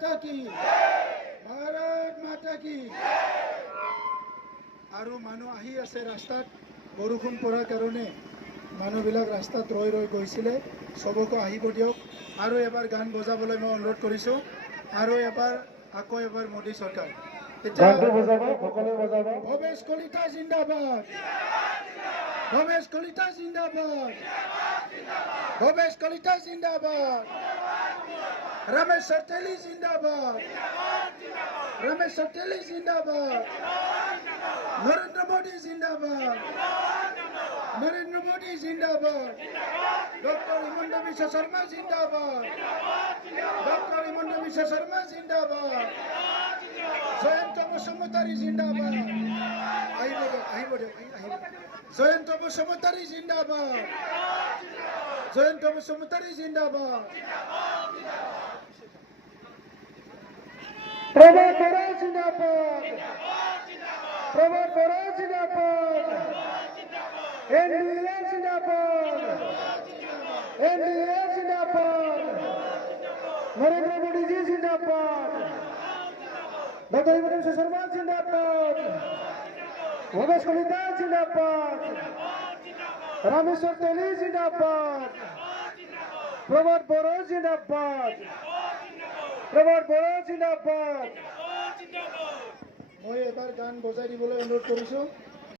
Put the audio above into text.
মাতা কি ভাৰত মাতা কি আৰু মানুহ আহি আছে ৰাস্তাত বৰষুণ পৰাৰ কাৰণে মানুহবিলাক ৰাস্তাত ৰৈ ৰৈ গৈছিলে সবকো আহিব দিয়ক আৰু এবাৰ গান বজাবলৈ মই অনুৰোধ কৰিছোঁ আৰু এবাৰ আকৌ এবাৰ মোদী চৰকাৰ গানটো বজাব সকলোৱে বজাব ভৱেশ কলিতা জিন্দাবাদ ভৱেশ কলিতা জিন্দাবাদ ভৱেশ কলিতা জিন্দাবাদ रमेश तेली जिंदाबाद रमेश तेली जिंदाबाद नरेंद्र मोदी जिंदाबाद नरेंद्र मोदी जिंदाबाद डॉक्टर हिमंत बिश्व शर्मा जिंदाबाद डॉक्टर हिमंत बिश्व शर्मा जिंदाबाद जयंत बसुमतारी जिंदाबाद जयंत बसुमतारी जिंदाबाद जयंत बसुमतारी जिंदाबाद प्रभात बरा जिंदाबाद प्रभात बरा जिंदाबाद एनडीए जिंदाबाद एनडीए जिंदाबाद नरेंद्र मोदी जी जिंदाबाद डॉक्टर हिमंत बिश्व शर्मा जिंदाबाद भवेश कलिता जिंदाबाद रामेश्वर तेली जिंदाबाद प्रभात बरा जिंदाबाद प्रभात बरा जिंदाबाद মই এবাৰ গান বজাই দিবলৈ অনুৰোধ কৰিছোঁ।